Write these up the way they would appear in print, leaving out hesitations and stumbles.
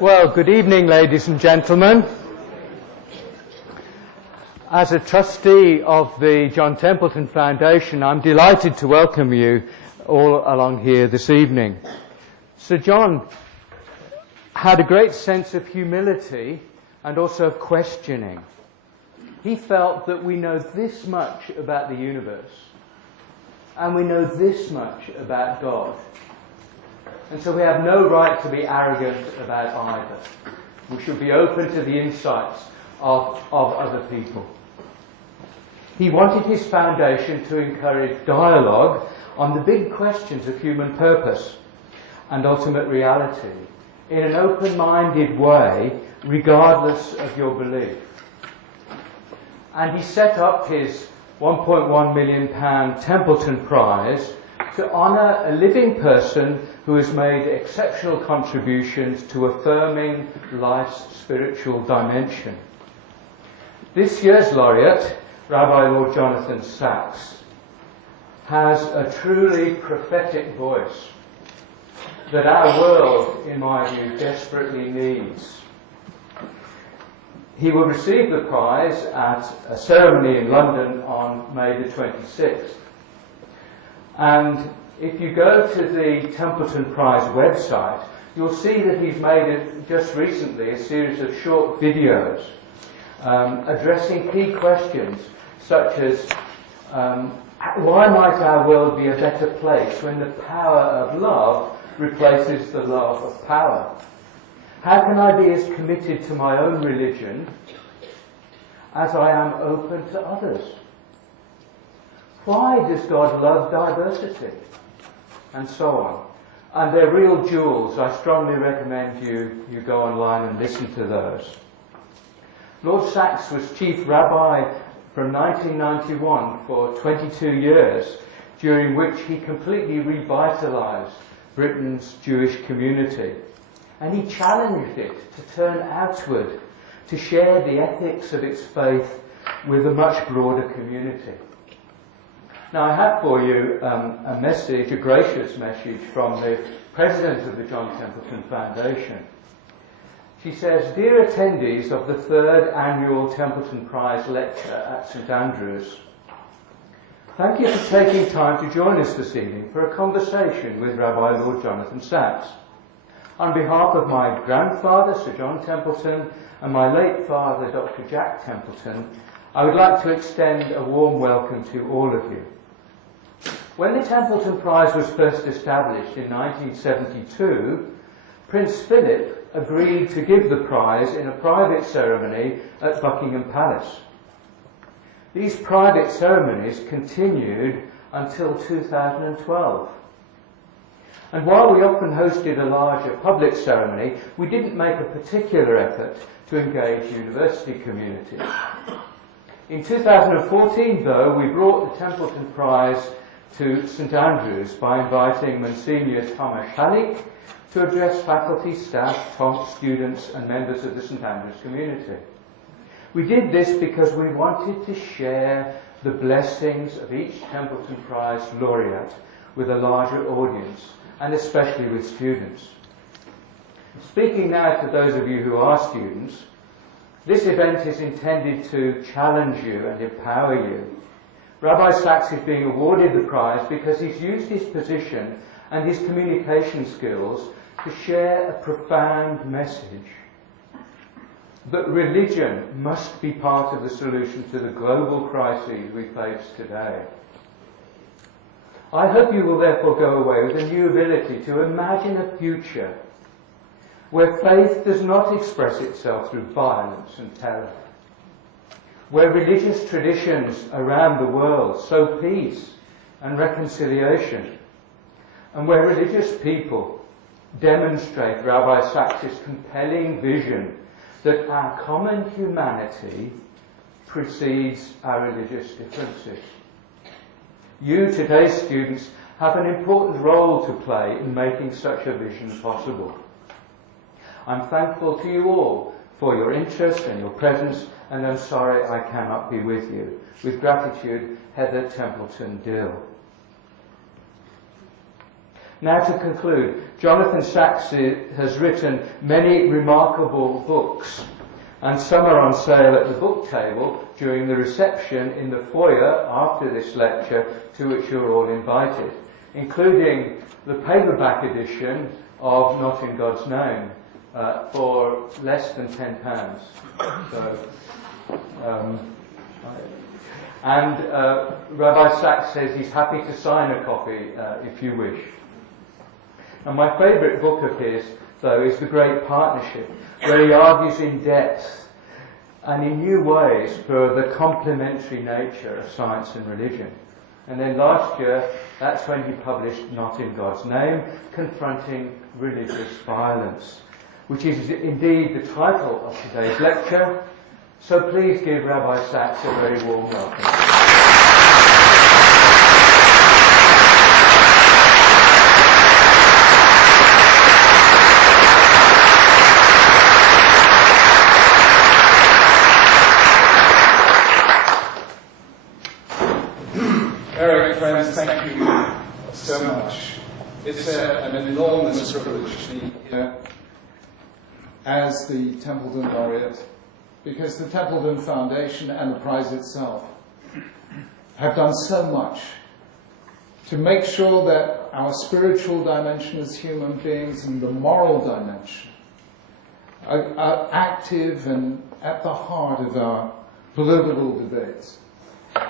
Well, good evening, ladies and gentlemen. As a trustee of the John Templeton Foundation, I'm delighted to welcome you all along here this evening. Sir John had a great sense of humility and also of questioning. He felt that we know this much about the universe, and we know this much about God. And so we have no right to be arrogant about either. We should be open to the insights of other people. He wanted his foundation to encourage dialogue on the big questions of human purpose and ultimate reality in an open-minded way, regardless of your belief. And he set up his £1.1 million Templeton Prize to honour a living person who has made exceptional contributions to affirming life's spiritual dimension. This year's laureate, Rabbi Lord Jonathan Sacks, has a truly prophetic voice that our world, in my view, desperately needs. He will receive the prize at a ceremony in London on May the 26th. And if you go to the Templeton Prize website, you'll see that he's made just recently a series of short videos addressing key questions such as why might our world be a better place when the power of love replaces the love of power? How can I be as committed to my own religion as I am open to others? Why does God love diversity? And so on. And they're real jewels. I strongly recommend you go online and listen to those. Lord Sacks was Chief Rabbi from 1991 for 22 years, during which he completely revitalised Britain's Jewish community. And he challenged it to turn outward, to share the ethics of its faith with a much broader community. Now, I have for you a message, a gracious message from the President of the John Templeton Foundation. She says, "Dear attendees of the 3rd Annual Templeton Prize Lecture at St Andrews, thank you for taking time to join us this evening for a conversation with Rabbi Lord Jonathan Sacks. On behalf of my grandfather, Sir John Templeton, and my late father, Dr. Jack Templeton, I would like to extend a warm welcome to all of you. When the Templeton Prize was first established in 1972, Prince Philip agreed to give the prize in a private ceremony at Buckingham Palace. These private ceremonies continued until 2012. And while we often hosted a larger public ceremony, we didn't make a particular effort to engage university communities. In 2014, though, we brought the Templeton Prize to St Andrews by inviting Monsignor Thomas Halik to address faculty, staff, students and members of the St Andrews community. We did this because we wanted to share the blessings of each Templeton Prize laureate with a larger audience, and especially with students. Speaking now to those of you who are students, this event is intended to challenge you and empower you. Rabbi Sacks is being awarded the prize because he's used his position and his communication skills to share a profound message that religion must be part of the solution to the global crises we face today. I hope you will therefore go away with a new ability to imagine a future where faith does not express itself through violence and terror, where religious traditions around the world sow peace and reconciliation, and where religious people demonstrate Rabbi Sacks' compelling vision that our common humanity precedes our religious differences. You, today's students, have an important role to play in making such a vision possible. I'm thankful to you all for your interest and your presence, and I'm sorry I cannot be with you. With gratitude, Heather Templeton Dill. Now to conclude, Jonathan Sacks has written many remarkable books, and some are on sale at the book table during the reception in the foyer after this lecture, to which you're all invited, including the paperback edition of Not in God's Name for less than £10. So, Rabbi Sacks says he's happy to sign a copy if you wish. And my favourite book of his, though, is The Great Partnership, where he argues in depth and in new ways for the complementary nature of science and religion. And then last year, that's when he published Not in God's Name, Confronting Religious Violence, which is indeed the title of today's lecture. So please give Rabbi Sacks a very warm welcome. Eric, friends, thank you so much. It's an enormous privilege to be here as the Templeton Laureate, because the Templeton Foundation and the prize itself have done so much to make sure that our spiritual dimension as human beings and the moral dimension are active and at the heart of our political debates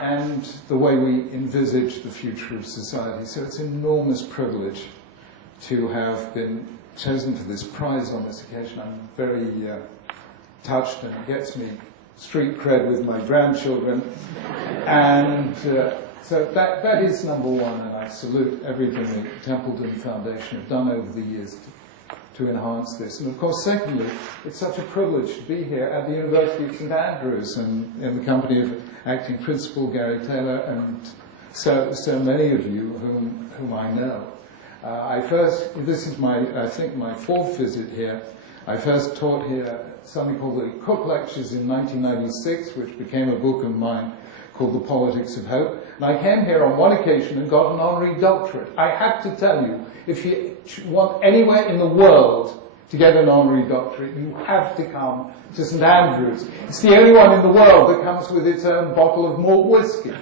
and the way we envisage the future of society. So it's an enormous privilege to have been chosen for this prize on this occasion. I'm very touched, and it gets me street cred with my grandchildren. And so that is number one, and I salute everything the Templeton Foundation have done over the years to enhance this. And of course, secondly, it's such a privilege to be here at the University of St Andrews and in the company of acting principal Gary Taylor and so many of you whom I know. This is I think my fourth visit here. I first taught here something called the Cook Lectures in 1996, which became a book of mine called The Politics of Hope. And I came here on one occasion and got an honorary doctorate. I have to tell you, if you want anywhere in the world to get an honorary doctorate, you have to come to St Andrews. It's the only one in the world that comes with its own bottle of malt whiskey.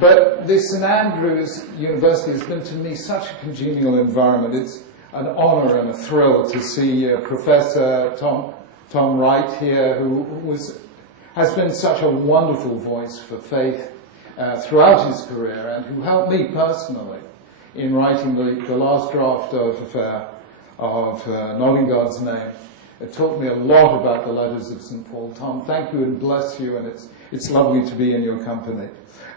But this St Andrews University has been to me such a congenial environment. It's an honour and a thrill to see Professor Tom Wright here, who has been such a wonderful voice for faith throughout his career, and who helped me personally in writing the last draft of Not in God's Name. It taught me a lot about the letters of St. Paul. Tom, thank you and bless you, and it's lovely to be in your company.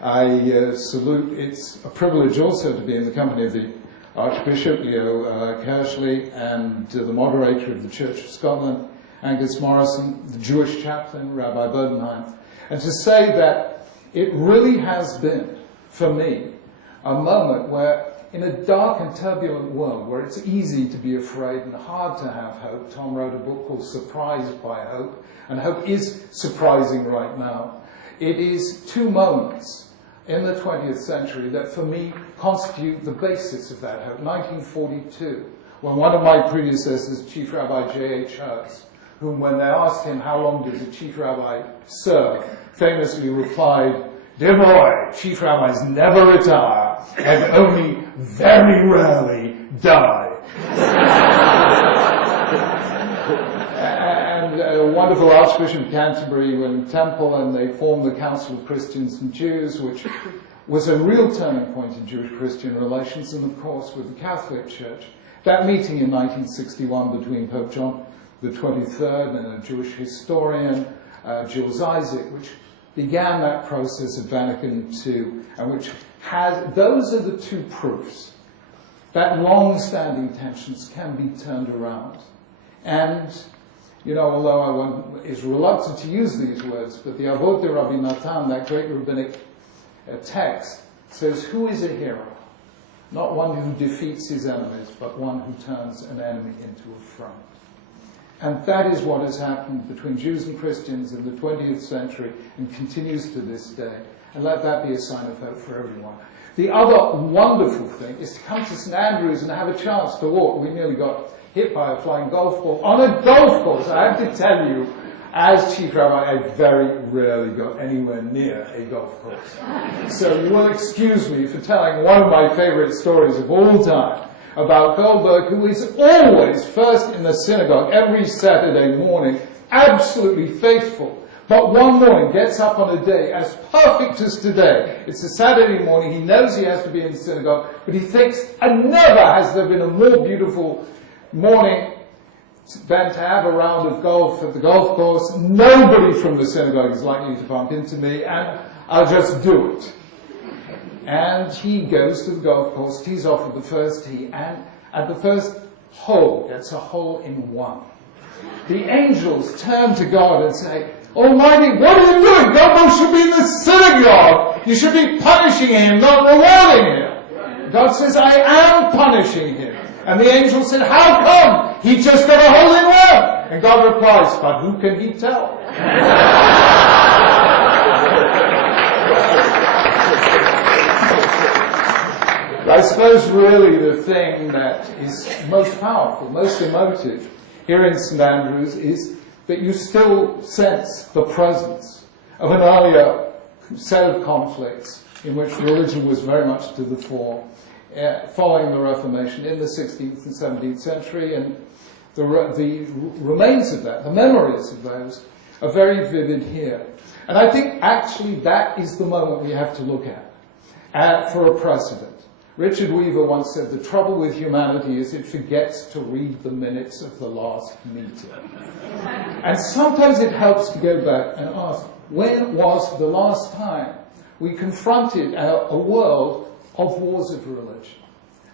I salute. It's a privilege also to be in the company of the Archbishop Leo Kershley and the moderator of the Church of Scotland, Angus Morrison, the Jewish chaplain, Rabbi Bodenheim, and to say that it really has been, for me, a moment where, in a dark and turbulent world where it's easy to be afraid and hard to have hope, Tom wrote a book called Surprised by Hope, and hope is surprising right now. It is two moments in the 20th century that, for me, constitute the basis of that hope. 1942, when one of my predecessors, Chief Rabbi J.H. Hertz, whom, when they asked him how long does a Chief Rabbi serve, famously replied, "Dear boy, Chief Rabbis never retire and only very rarely die." And a wonderful Archbishop of Canterbury when Templeton, they formed the Council of Christians and Jews, which was a real turning point in Jewish-Christian relations, and of course with the Catholic Church. That meeting in 1961 between Pope John the 23rd and a Jewish historian, Jules Isaac, which began that process of Vatican II, and which those are the two proofs that long-standing tensions can be turned around. And, although one is reluctant to use these words, but the Avot de Rabbi Natan, that great rabbinic text, says, who is a hero? Not one who defeats his enemies, but one who turns an enemy into a friend. And that is what has happened between Jews and Christians in the 20th century and continues to this day. And let that be a sign of hope for everyone. The other wonderful thing is to come to St Andrews and have a chance to walk. We nearly got hit by a flying golf ball on a golf course. I have to tell you, as Chief Rabbi, I very rarely got anywhere near a golf course. So you will excuse me for telling one of my favorite stories of all time about Goldberg, who is always first in the synagogue every Saturday morning, absolutely faithful. But one morning gets up on a day as perfect as today. It's a Saturday morning, he knows he has to be in the synagogue, but he thinks, and never has there been a more beautiful morning than to have a round of golf at the golf course. Nobody from the synagogue is likely to bump into me, and I'll just do it. And he goes to the golf course, tees off at the first tee, and at the first hole, gets a hole in one. The angels turn to God and say, Almighty, what are you doing? God should be in the synagogue. You should be punishing him, not rewarding him. God says, I am punishing him. And the angel said, how come? He just got a hole in one. And God replies, but who can he tell? I suppose really the thing that is most powerful, most emotive here in St Andrews is that you still sense the presence of an earlier set of conflicts in which religion was very much to the fore, following the Reformation in the 16th and 17th century, and the remains of that, the memories of those, are very vivid here. And I think actually that is the moment we have to look at for a precedent. Richard Weaver once said, the trouble with humanity is it forgets to read the minutes of the last meeting. And sometimes it helps to go back and ask, when was the last time we confronted a world of wars of religion?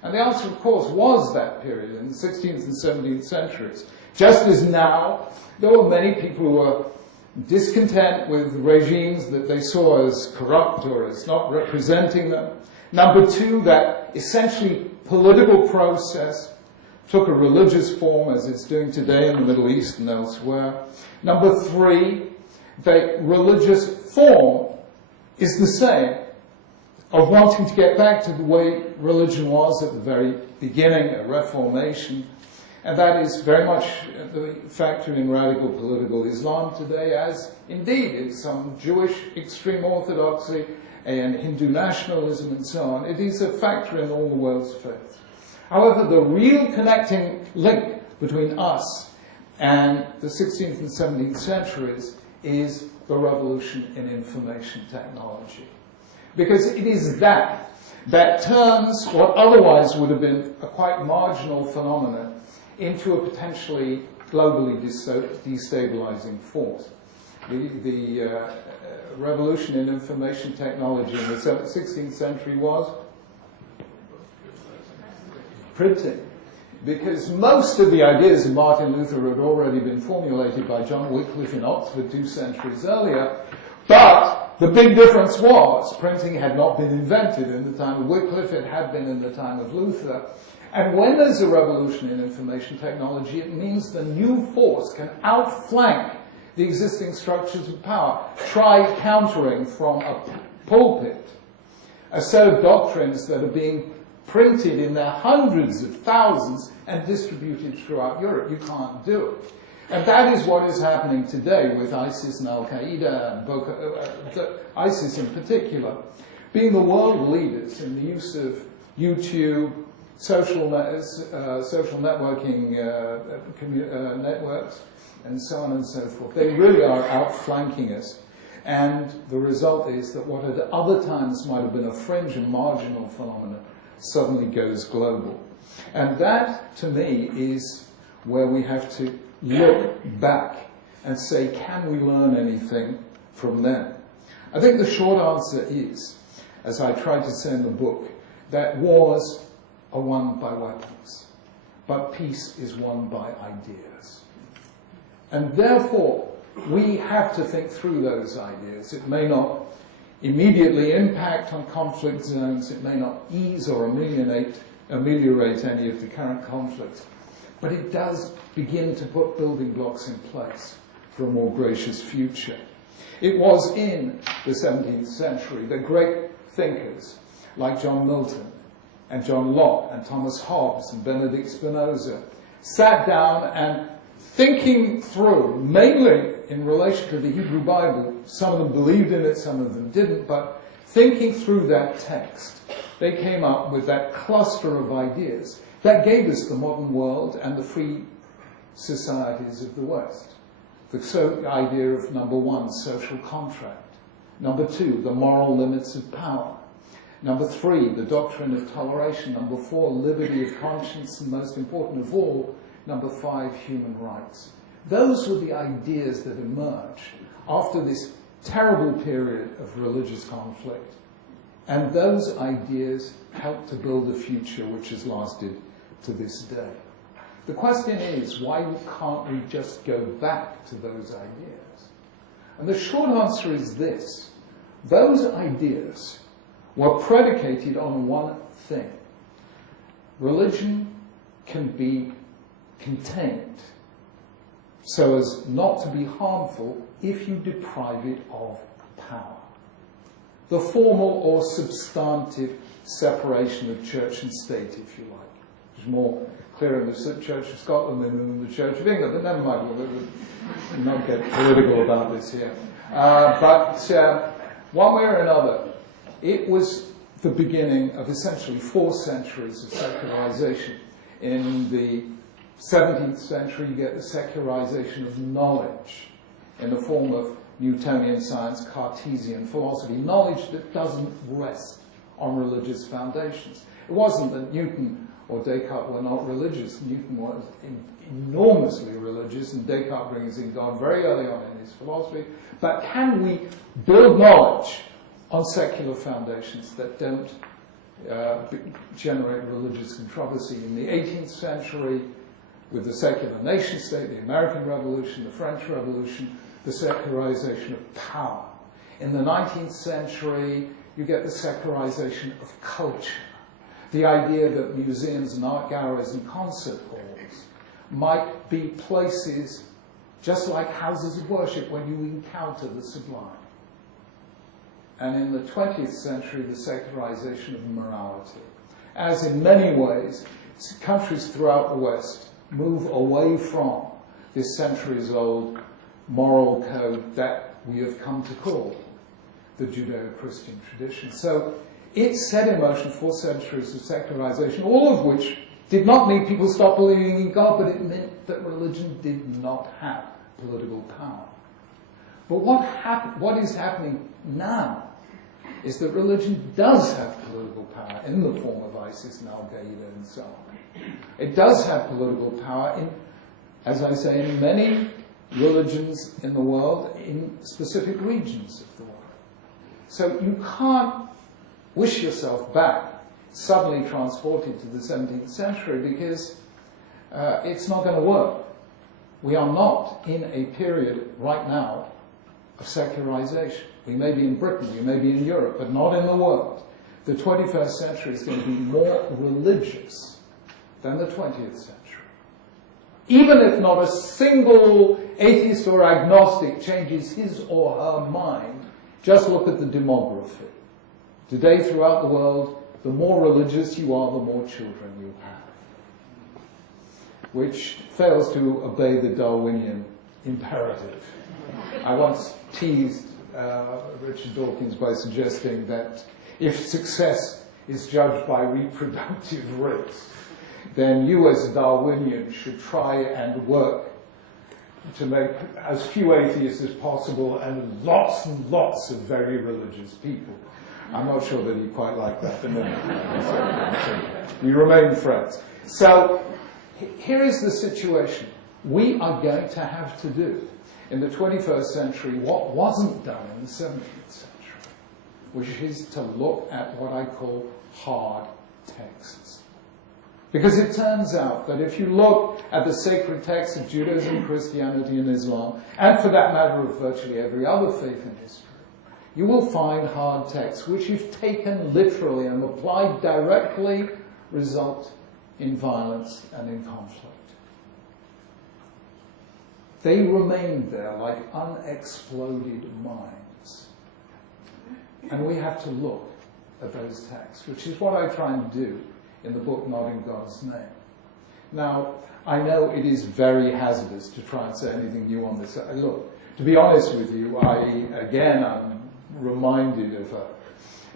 And the answer, of course, was that period in the 16th and 17th centuries. Just as now, there were many people who were discontent with regimes that they saw as corrupt or as not representing them. Number two, that essentially political process took a religious form as it's doing today in the Middle East and elsewhere. Number three, the religious form is the same, of wanting to get back to the way religion was at the very beginning, a reformation. And that is very much the factor in radical political Islam today, as indeed in some Jewish extreme orthodoxy and Hindu nationalism and so on. It is a factor in all the world's faiths. However, the real connecting link between us and the 16th and 17th centuries is the revolution in information technology. Because it is that turns what otherwise would have been a quite marginal phenomenon into a potentially globally destabilizing force. The revolution in information technology in the 16th century was printing. Because most of the ideas of Martin Luther had already been formulated by John Wycliffe in Oxford 2 centuries earlier, but the big difference was printing had not been invented in the time of Wycliffe, it had been in the time of Luther. And when there's a revolution in information technology, it means the new force can outflank the existing structures of power. Try countering from a pulpit a set of doctrines that are being printed in their hundreds of thousands and distributed throughout Europe. You can't do it. And that is what is happening today with ISIS and Al-Qaeda and ISIS in particular, being the world leaders in the use of YouTube, social networking networks, and so on and so forth. They really are outflanking us. And the result is that what at other times might have been a fringe and marginal phenomenon suddenly goes global. And that, to me, is where we have to look back and say, can we learn anything from them? I think the short answer is, as I tried to say in the book, that wars are won by weapons, but peace is won by ideas. And therefore, we have to think through those ideas. It may not immediately impact on conflict zones, it may not ease or ameliorate any of the current conflicts, but it does begin to put building blocks in place for a more gracious future. It was in the 17th century that great thinkers like John Milton and John Locke and Thomas Hobbes and Benedict Spinoza sat down and, thinking through, mainly in relation to the Hebrew Bible, some of them believed in it, some of them didn't, but thinking through that text, they came up with that cluster of ideas that gave us the modern world and the free societies of the West. The idea of, number one, social contract. Number two, the moral limits of power. Number three, the doctrine of toleration. Number four, liberty of conscience. And most important of all, number five, human rights. Those were the ideas that emerged after this terrible period of religious conflict. And those ideas helped to build a future which has lasted to this day. The question is, why can't we just go back to those ideas? And the short answer is this. Those ideas were predicated on one thing. Religion can be contained so as not to be harmful if you deprive it of power. The formal or substantive separation of church and state, if you like. It's more clear in the Church of Scotland than in the Church of England, but never mind, we'll not get political about this here. But one way or another, it was the beginning of essentially 4 centuries of secularization. In the 17th century, you get the secularization of knowledge in the form of Newtonian science, Cartesian philosophy, knowledge that doesn't rest on religious foundations. It wasn't that Newton or Descartes were not religious. Newton was enormously religious, and Descartes brings in God very early on in his philosophy. But can we build knowledge on secular foundations that don't generate religious controversy? In the 18th century, with the secular nation state, the American Revolution, the French Revolution, the secularization of power. In the 19th century, you get the secularization of culture. The idea that museums and art galleries and concert halls might be places just like houses of worship when you encounter the sublime. And in the 20th century, the secularization of morality. As in many ways, countries throughout the West move away from this centuries-old moral code that we have come to call the Judeo-Christian tradition. So it set in motion 4 centuries of secularization, all of which did not mean people stopped believing in God, but it meant that religion did not have political power. But what is happening now is that religion does have political power in the form of ISIS and Al-Qaeda and so on. It does have political power in, as I say, in many religions in the world, in specific regions of the world. So you can't wish yourself back, suddenly transported to the 17th century, because it's not going to work. We are not in a period right now of secularization. We may be in Britain, we may be in Europe, but not in the world. The 21st century is going to be more religious than the 20th century. Even if not a single atheist or agnostic changes his or her mind, just look at the demography. Today, throughout the world, the more religious you are, the more children you have, which fails to obey the Darwinian imperative. I once teased Richard Dawkins by suggesting that if success is judged by reproductive rates, then you as a Darwinian should try and work to make as few atheists as possible and lots of very religious people. I'm not sure that he quite liked that, but no. We remain friends. So here is the situation. We are going to have to do in the 21st century what wasn't done in the 17th century, which is to look at what I call hard texts. Because it turns out that if you look at the sacred texts of Judaism, Christianity, and Islam, and for that matter of virtually every other faith in history, you will find hard texts which, if taken literally and applied directly, result in violence and in conflict. they remained there like unexploded mines. And we have to look at those texts, which is what I try and do in the book Not in God's Name. Now, I know it is very hazardous to try and say anything new on this. Look, to be honest with you, I'm reminded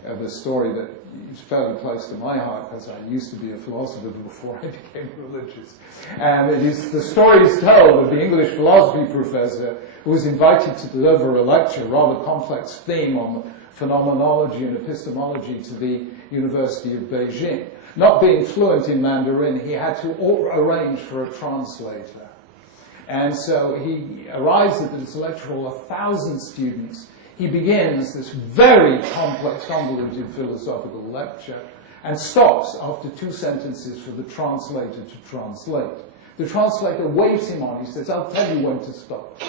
of a story that is fairly close to my heart, because I used to be a philosopher before I became religious. And the story is told of the English philosophy professor who was invited to deliver a lecture, rather complex theme on phenomenology and epistemology, to the University of Beijing. Not being fluent in Mandarin, he had to arrange for a translator. And so he arrives at this lecture, all 1,000 students. He begins this very complex, convoluted philosophical lecture and stops after 2 sentences for the translator to translate. The translator waves him on. He says, "I'll tell you when to stop."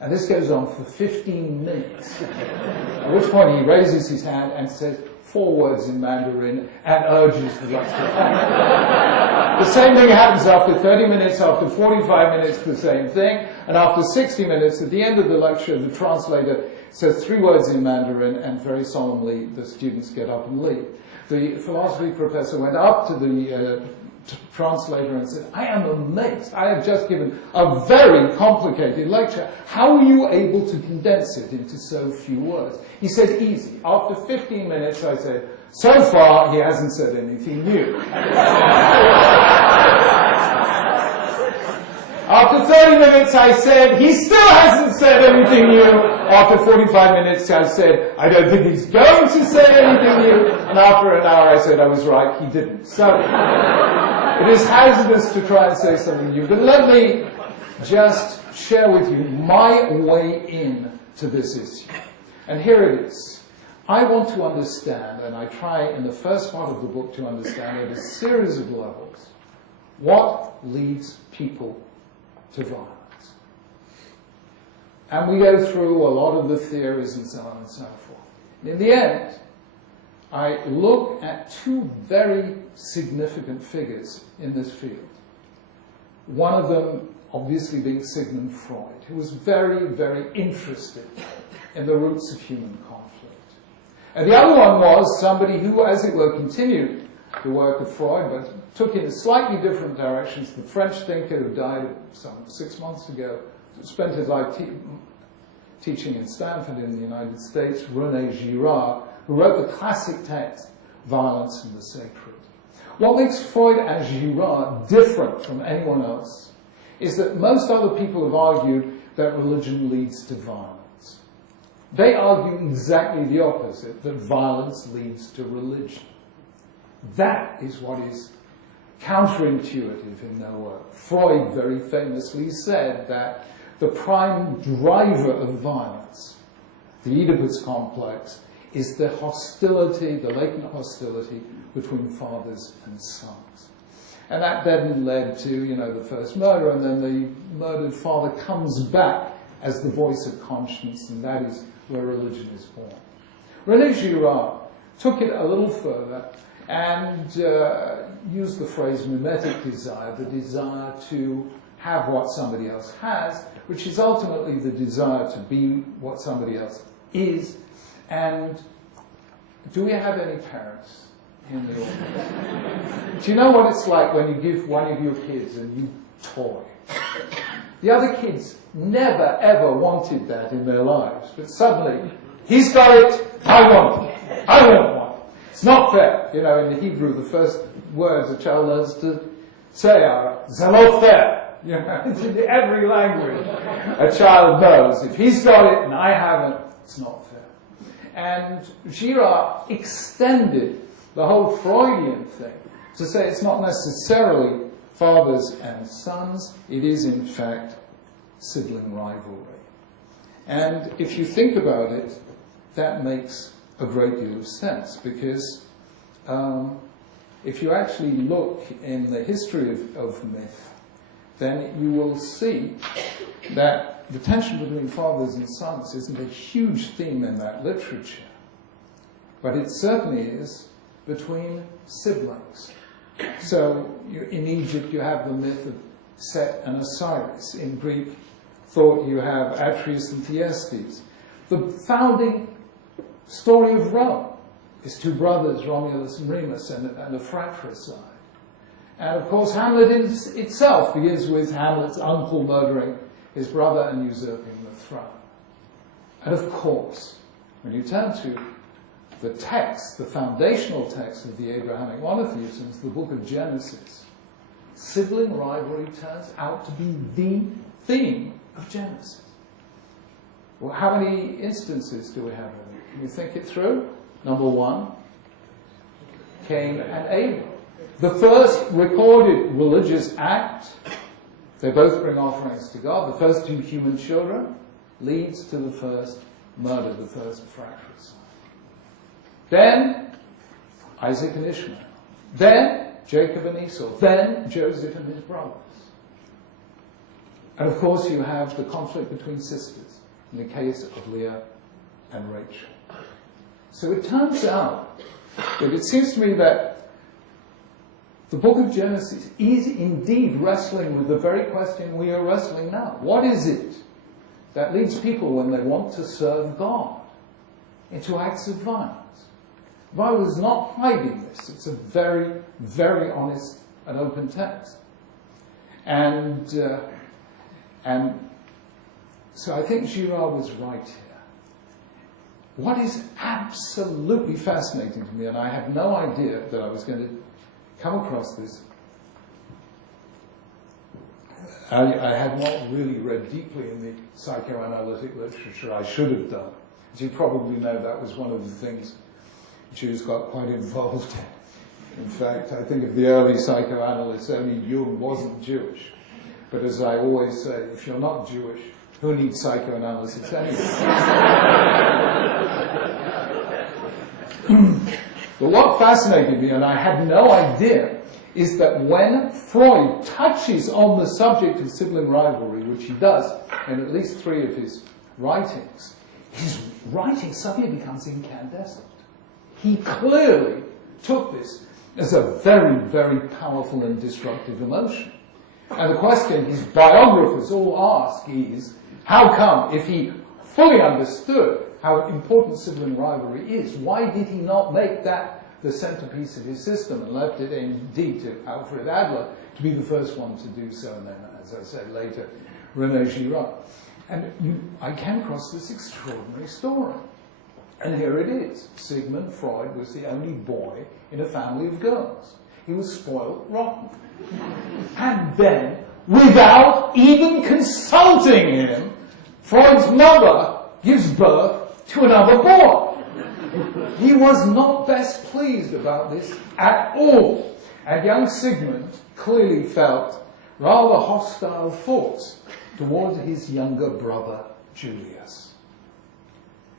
And this goes on for 15 minutes, at which point he raises his hand and says 4 words in Mandarin and urges the lecture. The same thing happens after 30 minutes, after 45 minutes, the same thing, and after 60 minutes, at the end of the lecture, the translator says 3 words in Mandarin, and very solemnly the students get up and leave. The philosophy professor went up to the translator and said, "I am amazed. I have just given a very complicated lecture. How are you able to condense it into so few words?" He said, "Easy. After 15 minutes, I said, so far he hasn't said anything new." After 30 minutes, I said, "He still hasn't said anything new." After 45 minutes, I said, "I don't think he's going to say anything new." And after an hour, I said, "I was right, he didn't." So it is hazardous to try and say something new. But let me just share with you my way in to this issue. And here it is. I want to understand, and I try in the first part of the book to understand at a series of levels, what leads people to violence. And we go through a lot of the theories and so on and so forth. In the end, I look at 2 very significant figures in this field. One of them, obviously, being Sigmund Freud, who was very, very interested in the roots of human conflict. And the other one was somebody who, as it were, continued the work of Freud, but took it in slightly different directions. The French thinker who died some 6 months ago, spent his life teaching in Stanford in the United States, René Girard, who wrote the classic text, Violence and the Sacred. What makes Freud and Girard different from anyone else is that most other people have argued that religion leads to violence. They argue exactly the opposite, that violence leads to religion. That is what is counterintuitive in their work. Freud very famously said that the prime driver of violence, the Oedipus complex, is the hostility, the latent hostility between fathers and sons. And that then led to, the first murder, and then the murdered father comes back as the voice of conscience, and that is where religion is born. René Girard took it a little further and used the phrase mimetic desire, the desire to have what somebody else has, which is ultimately the desire to be what somebody else is. And do we have any parents in the audience? Do you know what it's like when you give one of your kids a new toy? The other kids never ever wanted that in their lives, but suddenly, he's got it, I want it, I want one. It's not fair. In the Hebrew, the first words a child learns to say are, "C'est not fair." It's in every language. A child knows, if he's got it and I haven't, it's not fair. And Girard extended the whole Freudian thing to say it's not necessarily fathers and sons, it is in fact sibling rivalry. And if you think about it, that makes a great deal of sense, because if you actually look in the history of myth, then you will see that the tension between fathers and sons isn't a huge theme in that literature, but it certainly is between siblings. So in Egypt you have the myth of Set and Osiris. In Greek thought you have Atreus and Thyestes. The founding story of Rome is two brothers, Romulus and Remus, and a fratricide. And of course, Hamlet itself begins with Hamlet's uncle murdering his brother and usurping the throne. And of course, when you turn to the text, the foundational text of the Abrahamic monotheisms, the book of Genesis, sibling rivalry turns out to be the theme of Genesis. Well, how many instances do we have of it? Can you think it through? Number one, Cain and Abel. The first recorded religious act, they both bring offerings to God. The first two human children leads to the first murder, the first fratricide. Then Isaac and Ishmael. Then Jacob and Esau. Then Joseph and his brothers. And of course you have the conflict between sisters in the case of Leah and Rachel. So it turns out that it seems to me that the book of Genesis is indeed wrestling with the very question we are wrestling now. What is it that leads people, when they want to serve God, into acts of violence? The Bible is not hiding this. It's a very, very honest and open text. And so I think Girard was right here. What is absolutely fascinating to me, and I had no idea that I was going to come across this, I had not really read deeply in the psychoanalytic literature. I should have done. As you probably know, that was one of the things Jews got quite involved in. In fact, I think of the early psychoanalysts, only Jung wasn't Jewish. But as I always say, if you're not Jewish, who needs psychoanalysis anyway? But what fascinated me, and I had no idea, is that when Freud touches on the subject of sibling rivalry, which he does in at least 3 of his writings, his writing suddenly becomes incandescent. He clearly took this as a very, very powerful and destructive emotion. And the question his biographers all ask is, how come, if he fully understood how important sibling rivalry is, why did he not make that the centerpiece of his system and left it indeed to Alfred Adler to be the first one to do so, and then, as I said later, René Girard. And I came across this extraordinary story. And here it is. Sigmund Freud was the only boy in a family of girls. He was spoiled rotten. And then, without even consulting him, Freud's mother gives birth to another boy. He was not best pleased about this at all. And young Sigmund clearly felt rather hostile thoughts towards his younger brother, Julius.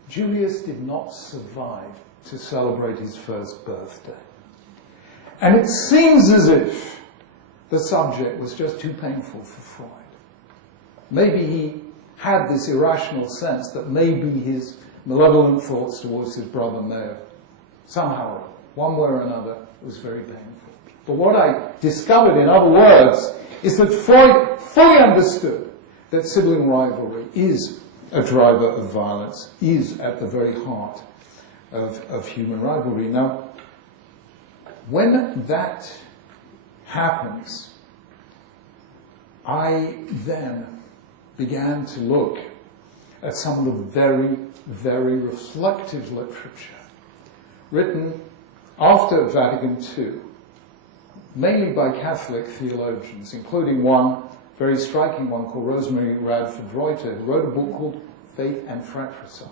Julius did not survive to celebrate his first birthday. And it seems as if the subject was just too painful for Freud. Maybe he had this irrational sense that maybe his malevolent thoughts towards his brother may have somehow, one way or another, it was very painful. But what I discovered, in other words, is that Freud fully understood that sibling rivalry is a driver of violence, is at the very heart of human rivalry. Now, when that happens, I then began to look at some of the very, very reflective literature written after Vatican II, mainly by Catholic theologians, including one very striking one called Rosemary Radford Reuter, who wrote a book called Faith and Fratricide.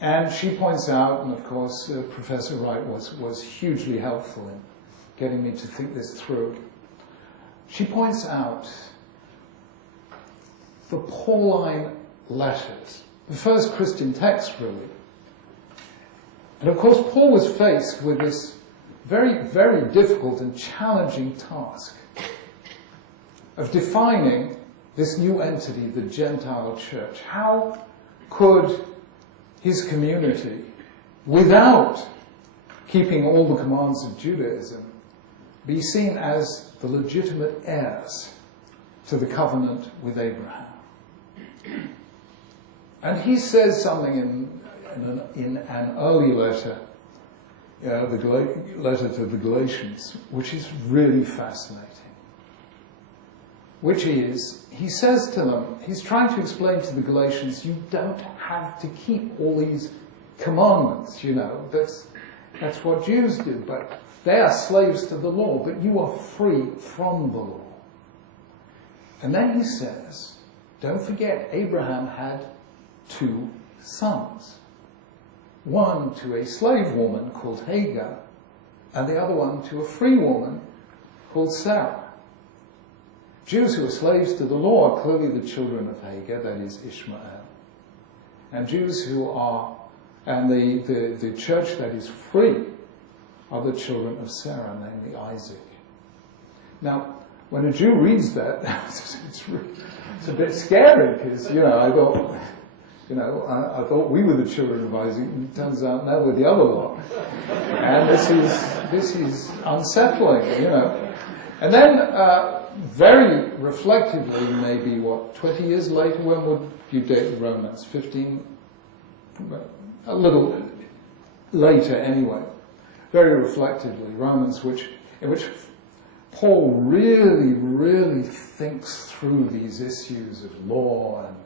And she points out, and of course Professor Wright was hugely helpful in getting me to think this through. She points out the Pauline letters, the first Christian text really. And of course Paul was faced with this very, very difficult and challenging task of defining this new entity, the Gentile church. How could his community, without keeping all the commands of Judaism, be seen as the legitimate heirs to the covenant with Abraham. And he says something in an early letter, the letter to the Galatians, which is really fascinating. Which is, he says to them, he's trying to explain to the Galatians, you don't have to keep all these commandments, that's what Jews do, but they are slaves to the law, but you are free from the law. And then he says, don't forget, Abraham had 2 sons. One to a slave woman called Hagar, and the other one to a free woman called Sarah. Jews who are slaves to the law are clearly the children of Hagar, that is Ishmael. And Jews who are, and the church that is free, are the children of Sarah, namely Isaac. Now, when a Jew reads that, it's a bit scary, because, I thought we were the children of Isaac, and it turns out now we're the other lot. And this is unsettling, And then, very reflectively, maybe, 20 years later, when would you date the Romans? 15? A little later, anyway. Very reflectively, Romans, in which Paul really, really thinks through these issues of law and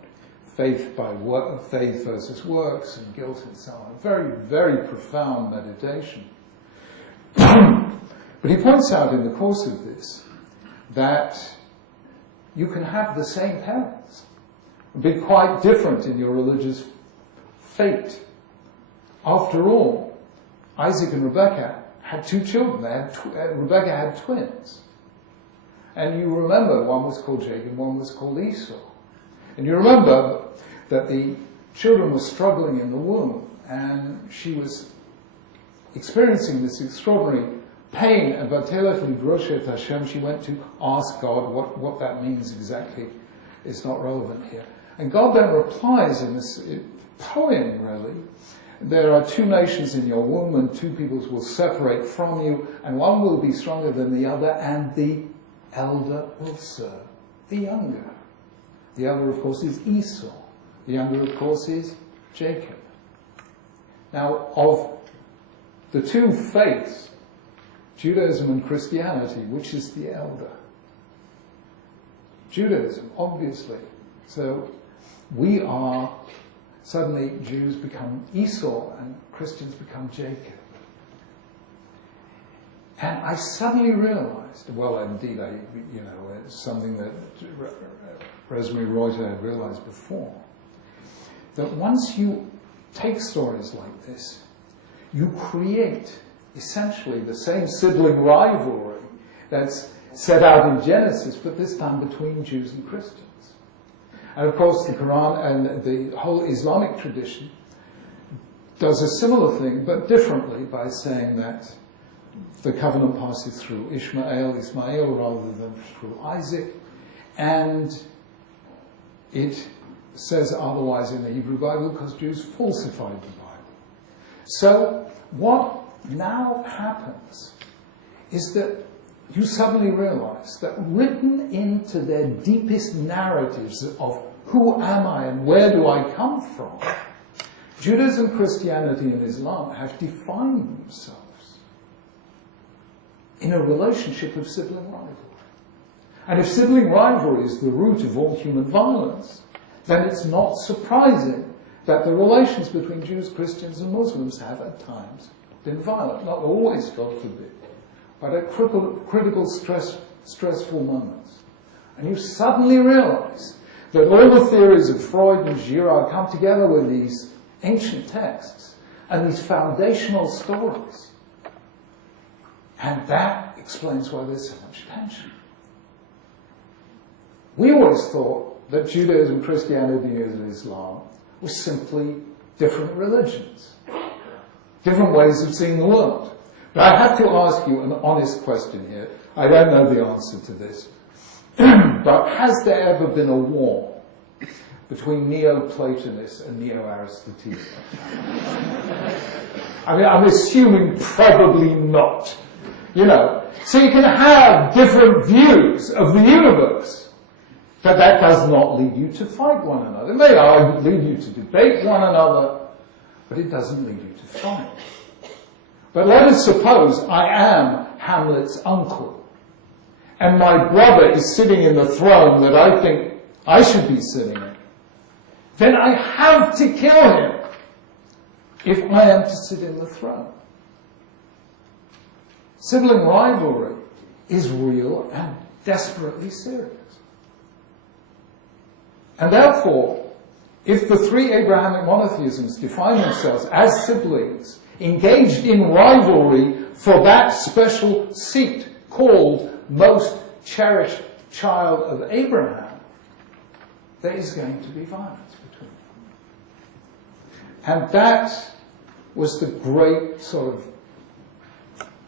faith versus works and guilt and so on. Very, very profound meditation. But he points out in the course of this that you can have the same parents, be quite different in your religious fate. After all, Isaac and Rebekah had 2 children. Rebekah had twins. And you remember one was called Jacob, one was called Esau. And you remember that the children were struggling in the womb, and she was experiencing this extraordinary pain, and Vatelach Livroshet Hashem, she went to ask God what that means exactly. It's not relevant here. And God then replies in this poem, really, there are 2 nations in your womb, and 2 peoples will separate from you, and one will be stronger than the other, and the elder will serve the younger. The elder, of course, is Esau. The younger, of course, is Jacob. Now, of the 2 faiths, Judaism and Christianity, which is the elder? Judaism, obviously. So we are, suddenly Jews become Esau and Christians become Jacob. And I suddenly realized, well, indeed, it's something that Rosemary Reuter had realized before, that once you take stories like this, you create essentially the same sibling rivalry that's set out in Genesis, but this time between Jews and Christians. And of course the Quran and the whole Islamic tradition does a similar thing, but differently, by saying that the covenant passes through Ismail rather than through Isaac, and it says otherwise in the Hebrew Bible because Jews falsified the Bible. So what now happens is that you suddenly realize that written into their deepest narratives of who am I and where do I come from, Judaism, Christianity, and Islam have defined themselves in a relationship of sibling rivalry. And if sibling rivalry is the root of all human violence, then it's not surprising that the relations between Jews, Christians, and Muslims have at times been violent. Not always, God forbid, but at critical, stressful moments. And you suddenly realize that all the theories of Freud and Girard come together with these ancient texts and these foundational stories. And that explains why there's so much tension. We always thought that Judaism, Christianity, and Islam were simply different religions, different ways of seeing the world. But I have to ask you an honest question here. I don't know the answer to this. But has there ever been a war between Neo-Platonists and Neo-Aristotelians? I mean, I'm assuming probably not. You know, so you can have different views of the universe. But that does not lead you to fight one another. It may lead you to debate one another, but it doesn't lead you to fight. But let us suppose I am Hamlet's uncle, and my brother is sitting in the throne that I think I should be sitting in. Then I have to kill him if I am to sit in the throne. Sibling rivalry is real and desperately serious. And therefore, if the three Abrahamic monotheisms define themselves as siblings, engaged in rivalry for that special seat called most cherished child of Abraham, there is going to be violence between them. And that was the great sort of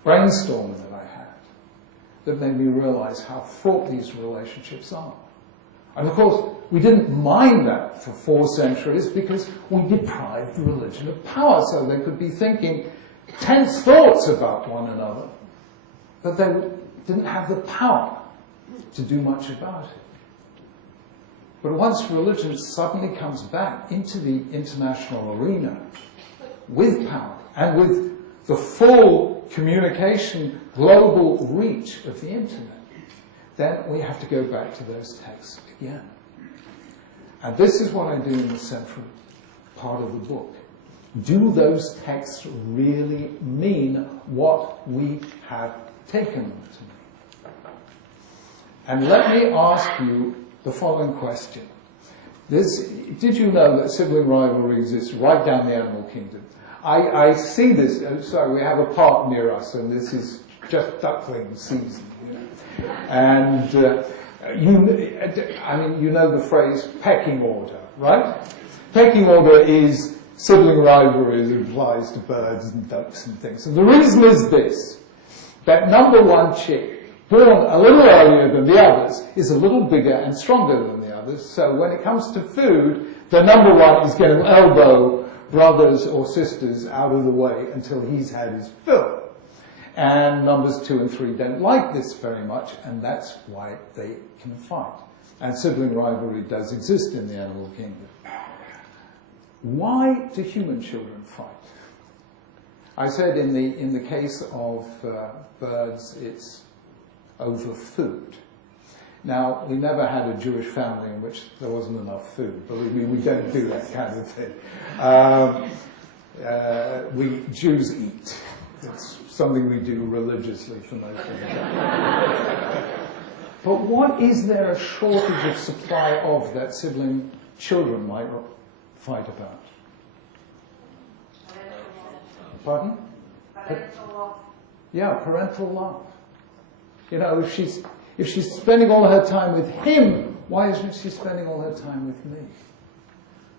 brainstorm that I had that made me realize how fraught these relationships are. And of course, we didn't mind that for 4 centuries because we deprived religion of power, so they could be thinking tense thoughts about one another, but they didn't have the power to do much about it. But once religion suddenly comes back into the international arena with power and with the full communication, global reach of the internet, then we have to go back to those texts again. And this is what I do in the central part of the book. Do those texts really mean what we have taken them to mean? And let me ask you the following question. Did you know that sibling rivalry exists right down the animal kingdom? I see this, sorry, we have a park near us, and this is just duckling season. And you know the phrase pecking order, right? Pecking order is sibling rivalry as it applies to birds and ducks and things. And the reason is this, that number one chick, born a little earlier than the others, is a little bigger and stronger than the others. So when it comes to food, the number one is going to elbow brothers or sisters out of the way until he's had his fill. And numbers 2 and 3 don't like this very much, and that's why they can fight. And sibling rivalry does exist in the animal kingdom. Why do human children fight? I said in the case of birds, it's over food. Now, we never had a Jewish family in which there wasn't enough food. Believe me, we don't do that kind of thing. We Jews eat. It's something we do religiously for most of the But what is there a shortage of supply of that sibling children might fight about? Pardon? Parental love. Yeah, parental love. You know, if she's spending all her time with him, why isn't she spending all her time with me?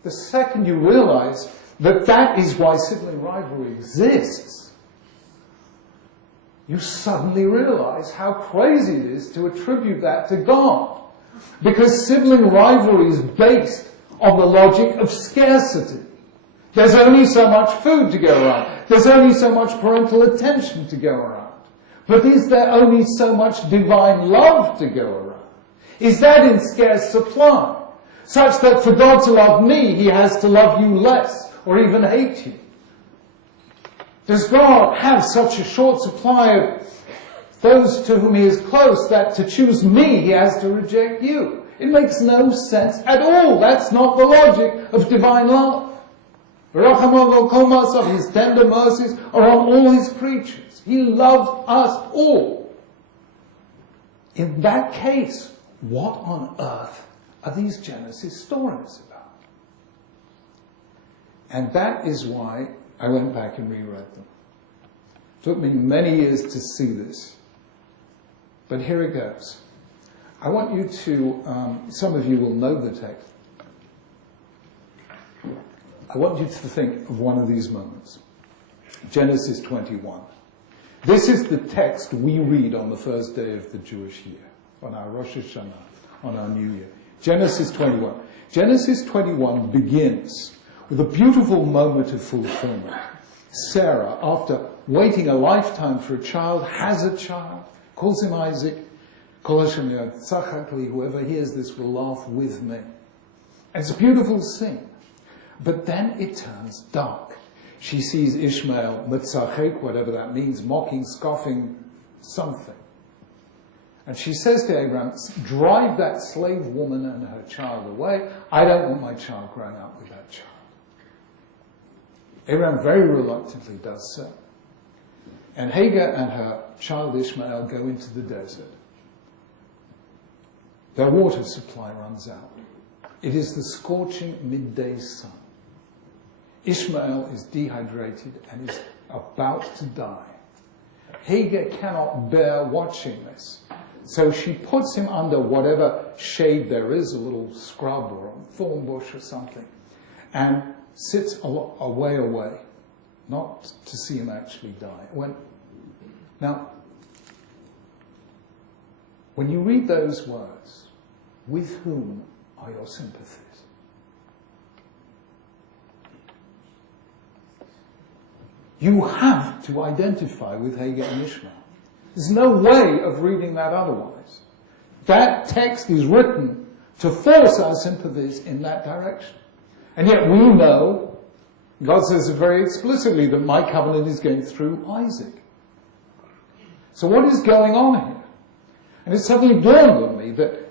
The second you realize that that is why sibling rivalry exists, you suddenly realize how crazy it is to attribute that to God. Because sibling rivalry is based on the logic of scarcity. There's only so much food to go around. There's only so much parental attention to go around. But is there only so much divine love to go around? Is that in scarce supply? Such that for God to love me, he has to love you less, or even hate you. Does God have such a short supply of those to whom he is close that to choose me, he has to reject you? It makes no sense at all. That's not the logic of divine love. His tender mercies are on all his creatures. He loved us all. In that case, what on earth are these Genesis stories about? And that is why I went back and reread them. It took me many years to see this. But here it goes. I want you to, some of you will know the text. I want you to think of one of these moments. Genesis 21. This is the text we read on the first day of the Jewish year, on our Rosh Hashanah, on our New Year. Genesis 21. Genesis 21 begins with a beautiful moment of fulfillment. Sarah, after waiting a lifetime for a child, has a child, calls him Isaac, Kol Hashem yatzachak li, whoever hears this will laugh with me. It's a beautiful scene. But then it turns dark. She sees Ishmael, mitzachek, whatever that means, mocking, scoffing, something. And she says to Abraham, drive that slave woman and her child away. I don't want my child growing up with that child. Abraham very reluctantly does so. And Hagar and her child Ishmael go into the desert. Their water supply runs out. It is the scorching midday sun. Ishmael is dehydrated and is about to die. Hagar cannot bear watching this. So she puts him under whatever shade there is, a little scrub or a thorn bush or something, and sits away, not to see him actually die. Now, when you read those words, with whom are your sympathies? You have to identify with Hagar and Ishmael. There's no way of reading that otherwise. That text is written to force our sympathies in that direction. And yet we know, God says it very explicitly, that my covenant is going through Isaac. So what is going on here? And it suddenly dawned on me that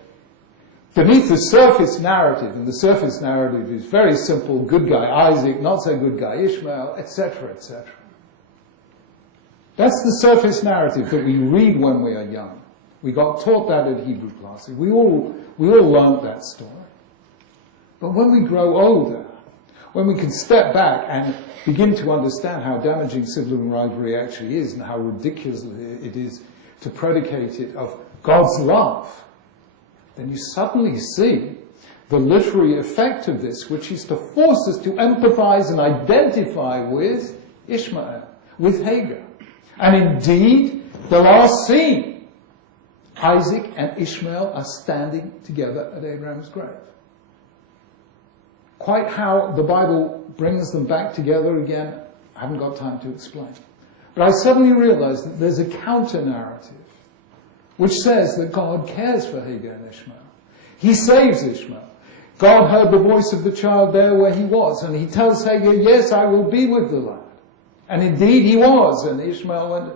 beneath the surface narrative, and the surface narrative is very simple, good guy Isaac, not so good guy Ishmael, etc., etc. That's the surface narrative that we read when we are young. We got taught that at Hebrew classes. We all learned that story. But when we grow older, when we can step back and begin to understand how damaging sibling rivalry actually is and how ridiculous it is to predicate it of God's love, then you suddenly see the literary effect of this, which is to force us to empathize and identify with Ishmael, with Hagar. And indeed, the last scene, Isaac and Ishmael are standing together at Abraham's grave. Quite how the Bible brings them back together again, I haven't got time to explain. But I suddenly realized that there's a counter-narrative which says that God cares for Hagar and Ishmael. He saves Ishmael. God heard the voice of the child there where he was, and he tells Hagar, yes, I will be with the lad. And indeed he was, and Ishmael went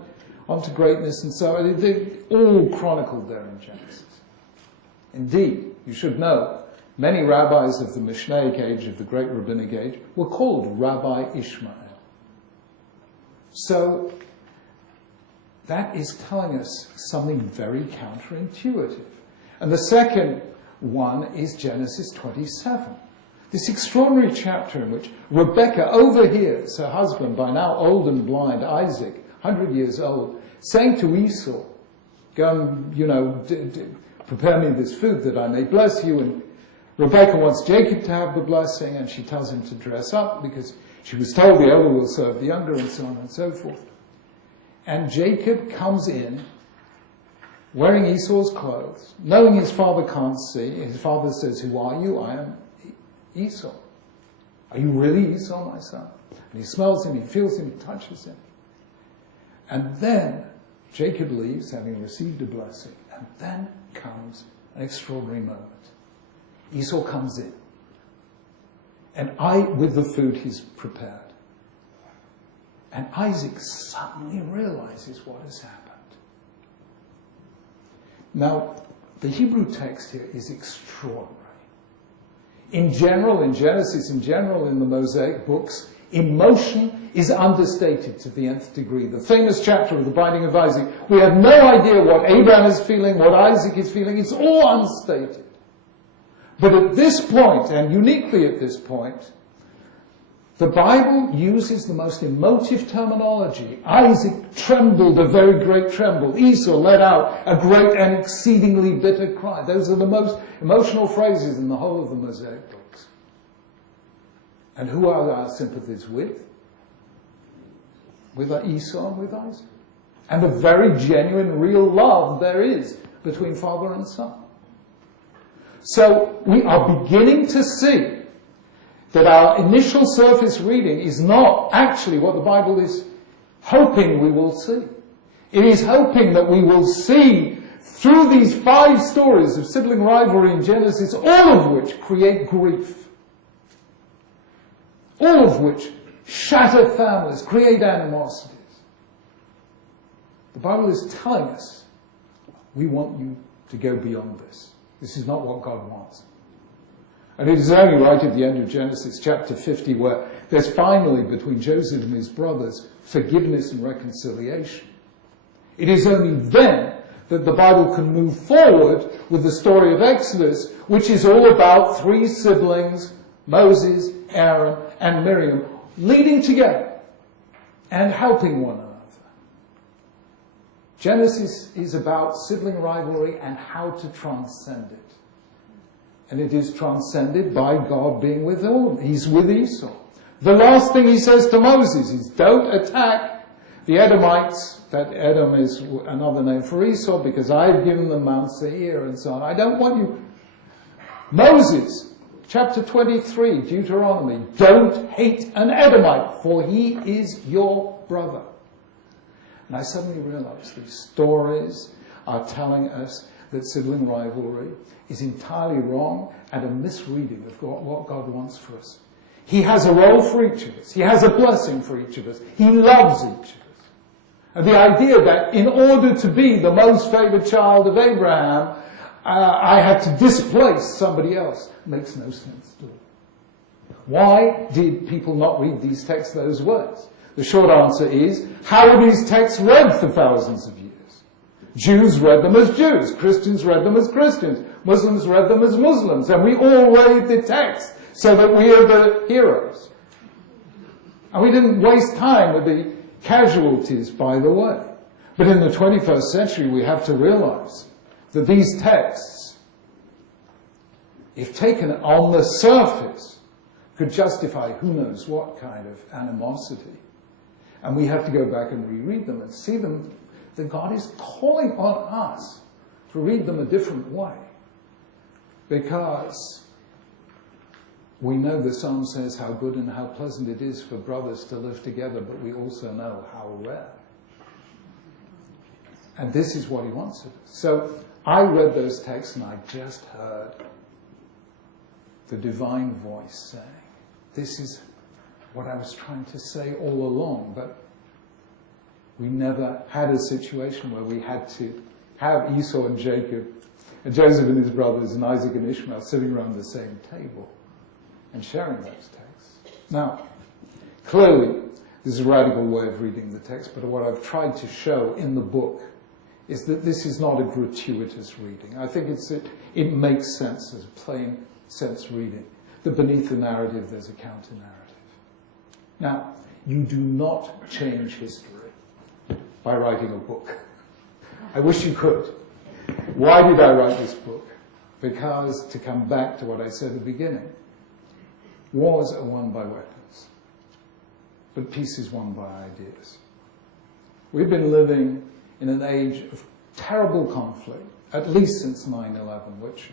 on to greatness and so on. They're all chronicled there in Genesis. Indeed, you should know, many rabbis of the Mishnaic age, of the great rabbinic age, were called Rabbi Ishmael. So, that is telling us something very counterintuitive. And the second one is Genesis 27. This extraordinary chapter in which Rebekah overhears her husband, by now old and blind, Isaac, 100 years old, saying to Esau, go and, prepare me this food that I may bless you. And Rebekah wants Jacob to have the blessing, and she tells him to dress up because she was told the elder will serve the younger, and so on and so forth. And Jacob comes in wearing Esau's clothes, knowing his father can't see. His father says, who are you? I am Esau. Are you really Esau, my son? And he smells him, he feels him, he touches him. And then Jacob leaves, having received a blessing. And then comes an extraordinary moment. Esau comes in. And with the food he's prepared. And Isaac suddenly realizes what has happened. Now, the Hebrew text here is extraordinary. In general, in Genesis, in general, in the Mosaic books, emotion is understated to the nth degree. The famous chapter of the binding of Isaac, we have no idea what Abraham is feeling, what Isaac is feeling. It's all unstated. But at this point, and uniquely at this point, the Bible uses the most emotive terminology. Isaac trembled a very great tremble. Esau let out a great and exceedingly bitter cry. Those are the most emotional phrases in the whole of the Mosaic books. And who are our sympathies with? With Esau and with Isaac. And the very genuine, real love there is between father and son. So we are beginning to see that our initial surface reading is not actually what the Bible is hoping we will see. It is hoping that we will see through these 5 stories of sibling rivalry in Genesis, all of which create grief, all of which shatter families, create animosities. The Bible is telling us, we want you to go beyond this. This is not what God wants. And it is only right at the end of Genesis chapter 50 where there's finally, between Joseph and his brothers, forgiveness and reconciliation. It is only then that the Bible can move forward with the story of Exodus, which is all about 3 siblings, Moses, Aaron, and Miriam, leading together and helping one another. Genesis is about sibling rivalry and how to transcend it. And it is transcended by God being with all. He's with Esau. The last thing he says to Moses is, don't attack the Edomites. That Edom is another name for Esau, because I've given them Mount Seir and so on. I don't want you. Moses, chapter 23, Deuteronomy, don't hate an Edomite, for he is your brother. And I suddenly realized these stories are telling us that sibling rivalry is entirely wrong and a misreading of what God wants for us. He has a role for each of us. He has a blessing for each of us. He loves each of us. And the idea that in order to be the most favored child of Abraham, I had to displace somebody else makes no sense at all. Why did people not read these texts those ways? The short answer is, how were these texts read for thousands of years? Jews read them as Jews. Christians read them as Christians. Muslims read them as Muslims. And we all read the text so that we are the heroes. And we didn't waste time with the casualties, by the way. But in the 21st century, we have to realize that these texts, if taken on the surface, could justify who knows what kind of animosity. And we have to go back and reread them and see them, that God is calling on us to read them a different way. Because we know the Psalm says how good and how pleasant it is for brothers to live together, but we also know how rare. And this is what he wants of us. So I read those texts and I just heard the divine voice saying, this is what I was trying to say all along, but we never had a situation where we had to have Esau and Jacob, and Joseph and his brothers, and Isaac and Ishmael sitting around the same table and sharing those texts. Now, clearly, this is a radical way of reading the text, but what I've tried to show in the book is that this is not a gratuitous reading. I think it makes sense as a plain sense reading, that beneath the narrative there's a counter-narrative. Now, you do not change history by writing a book. I wish you could. Why did I write this book? Because, to come back to what I said at the beginning, wars are won by weapons, but peace is won by ideas. We've been living in an age of terrible conflict, at least since 9/11, which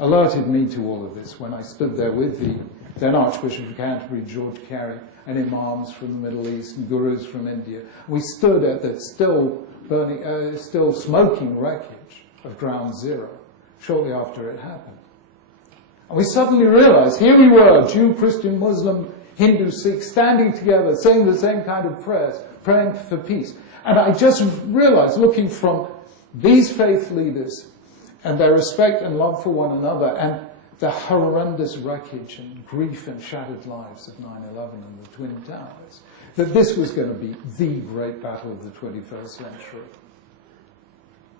alerted me to all of this when I stood there with the then Archbishop of Canterbury, George Carey, and imams from the Middle East and gurus from India. We stood at the still smoking wreckage of Ground Zero shortly after it happened. And we suddenly realized, here we were, Jew, Christian, Muslim, Hindu, Sikh, standing together, saying the same kind of prayers, praying for peace. And I just realized, looking from these faith leaders and their respect and love for one another, and the horrendous wreckage and grief and shattered lives of 9/11 and the Twin Towers, that this was going to be the great battle of the 21st century.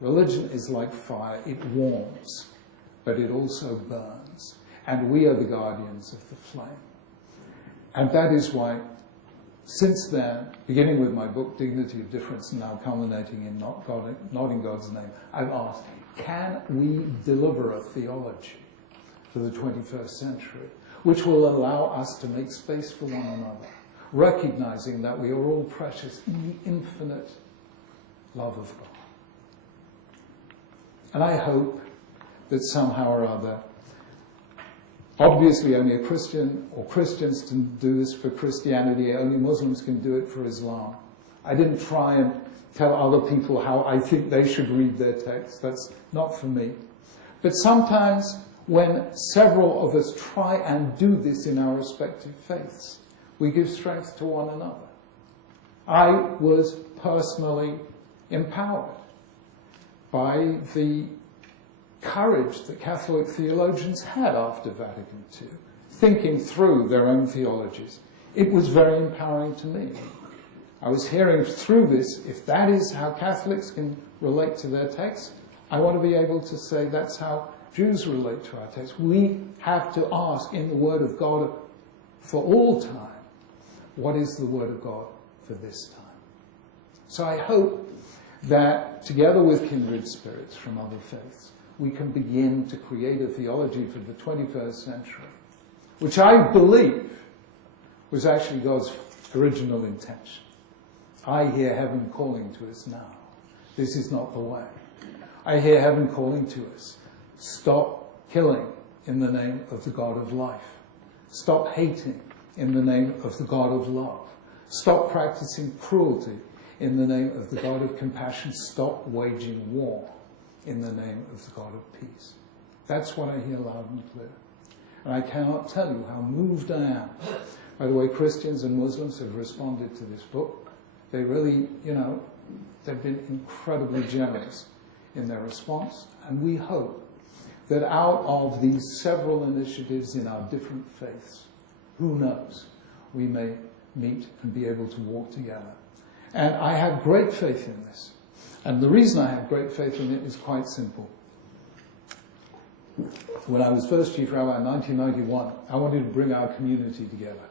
Religion is like fire. It warms, but it also burns. And we are the guardians of the flame. And that is why, since then, beginning with my book, Dignity of Difference, and now culminating in Not in God's Name, I've asked, can we deliver a theology for the 21st century which will allow us to make space for one another, recognizing that we are all precious in the infinite love of God? And I hope that somehow or other, obviously only a Christian or Christians can do this for Christianity, only Muslims can do it for Islam, I didn't try and tell other people how I think they should read their text. That's not for me. But sometimes when several of us try and do this in our respective faiths, we give strength to one another. I was personally empowered by the courage that Catholic theologians had after Vatican II, thinking through their own theologies. It was very empowering to me. I was hearing through this, if that is how Catholics can relate to their text, I want to be able to say that's how Jews relate to our text. We have to ask in the Word of God for all time, what is the Word of God for this time? So I hope that together with kindred spirits from other faiths, we can begin to create a theology for the 21st century, which I believe was actually God's original intention. I hear heaven calling to us now. This is not the way. I hear heaven calling to us. Stop killing in the name of the God of life. Stop hating in the name of the God of love. Stop practicing cruelty in the name of the God of compassion. Stop waging war in the name of the God of peace. That's what I hear loud and clear. And I cannot tell you how moved I am by the way Christians and Muslims have responded to this book. They really, they've been incredibly generous in their response. And we hope that out of these several initiatives in our different faiths, who knows, we may meet and be able to walk together. And I have great faith in this. And the reason I have great faith in it is quite simple. When I was first Chief Rabbi in 1991, I wanted to bring our community together.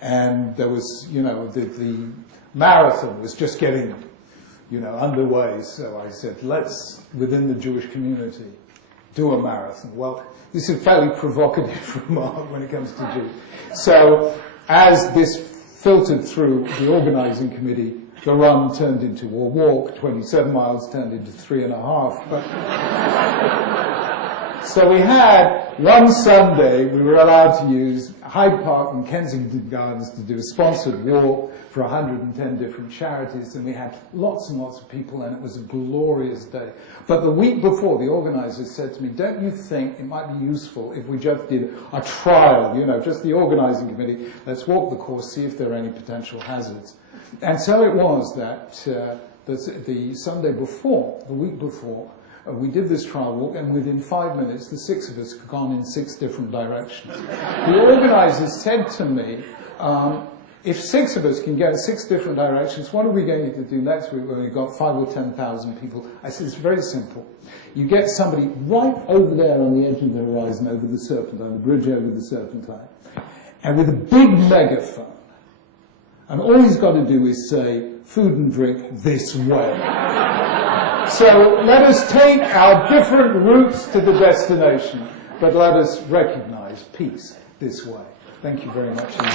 And there was, the marathon was just getting, underway. So I said, let's, within the Jewish community, do a marathon. Well, this is a fairly provocative remark when it comes to Jews. So as this filtered through the organizing committee, the run turned into a walk, 27 miles turned into 3.5. But so we had one Sunday, we were allowed to use Hyde Park and Kensington Gardens to do a sponsored walk for 110 different charities, and we had lots and lots of people, and it was a glorious day. But the week before, the organizers said to me, don't you think it might be useful if we just did a trial, just the organizing committee, let's walk the course, see if there are any potential hazards. And so it was that the Sunday before, the week before, we did this trial walk, and within 5 minutes, the 6 of us had gone in 6 different directions. The organizers said to me, if 6 of us can go in 6 different directions, what are we going to do next week when we've got 5 or 10,000 people? I said, it's very simple. You get somebody right over there on the edge of the horizon, over the Serpentine, the bridge over the Serpentine, and with a big megaphone. And all he's got to do is say, food and drink this way. So let us take our different routes to the destination, but let us recognize peace this way. Thank you very much indeed.